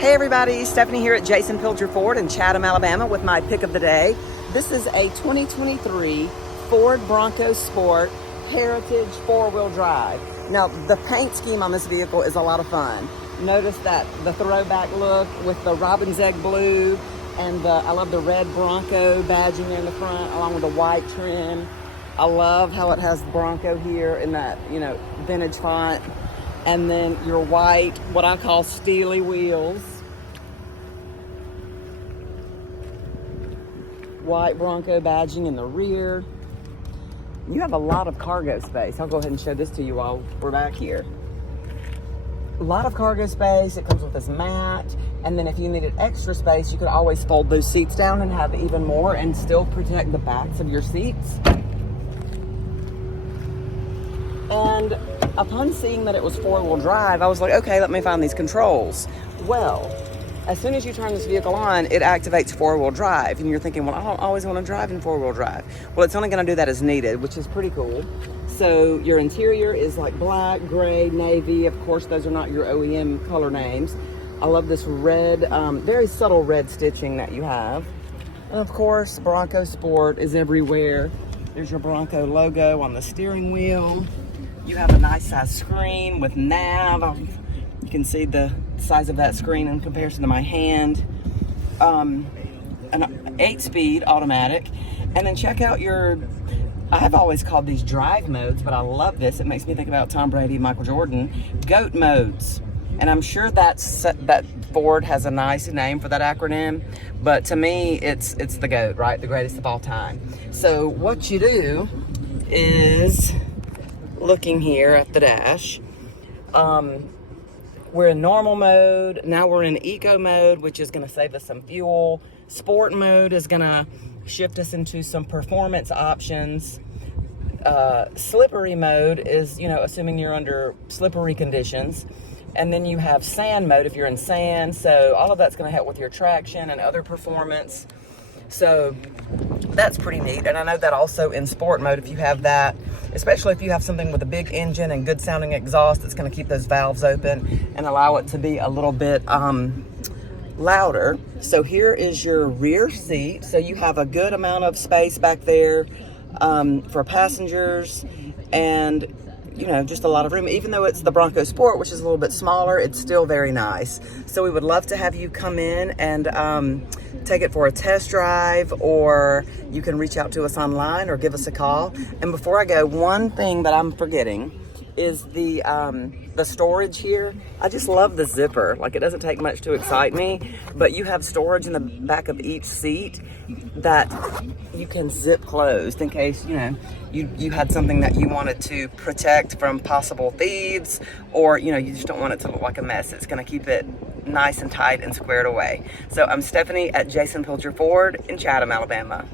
Hey everybody, Stephanie here at Jason Pilger Ford in Chatham, Alabama with my pick of the day. This is a 2023 Ford Bronco Sport Heritage 4-wheel drive. Now the paint scheme on this vehicle is a lot of fun. Notice that the throwback look with the robin's egg blue and I love the red Bronco badging there in the front along with the white trim. I love how it has Bronco here in that, vintage font. And then your white, what I call Steely wheels. White Bronco badging in the rear. You have a lot of cargo space. I'll go ahead and show this to you while we're back here. A lot of cargo space. It comes with this mat. And then if you needed extra space, you could always fold those seats down and have even more and still protect the backs of your seats. And upon seeing that it was 4-wheel drive, I was like, okay, let me find these controls. Well, as soon as you turn this vehicle on, it activates 4-wheel drive. And you're thinking, well, I don't always want to drive in 4-wheel drive. Well, it's only going to do that as needed, which is pretty cool. So your interior is like black, gray, navy. Of course, those are not your OEM color names. I love this red, very subtle red stitching that you have. And of course, Bronco Sport is everywhere. There's your Bronco logo on the steering wheel. You have a nice size screen with nav. You can see the size of that screen in comparison to my hand. An 8-speed automatic. And then check out I've always called these drive modes, but I love this. It makes me think about Tom Brady, Michael Jordan. GOAT modes. And I'm sure that Ford has a nice name for that acronym, but to me, it's the GOAT, right? The greatest of all time. So what you do is, looking here at the dash, we're in normal mode. Now we're in eco mode, which is going to save us some fuel. Sport mode is going to shift us into some performance options. Slippery mode is, assuming you're under slippery conditions. And then you have sand mode if you're in sand. So all of that's going to help with your traction and other performance. So that's pretty neat. And I know that also in sport mode, if you have that, especially if you have something with a big engine and good sounding exhaust, it's going to keep those valves open and allow it to be a little bit louder. So here is your rear seat. So you have a good amount of space back there for passengers and just a lot of room. Even though it's the Bronco Sport, which is a little bit smaller, it's still very nice. So we would love to have you come in and take it for a test drive, or you can reach out to us online or give us a call. And before I go, one thing that I'm forgetting is the storage here. I just love the zipper. Like, it doesn't take much to excite me, but you have storage in the back of each seat that you can zip closed in case, you had something that you wanted to protect from possible thieves, or, you just don't want it to look like a mess. It's going to keep it nice and tight and squared away. So I'm Stephanie at Jason Pilger Ford in Chatham, Alabama.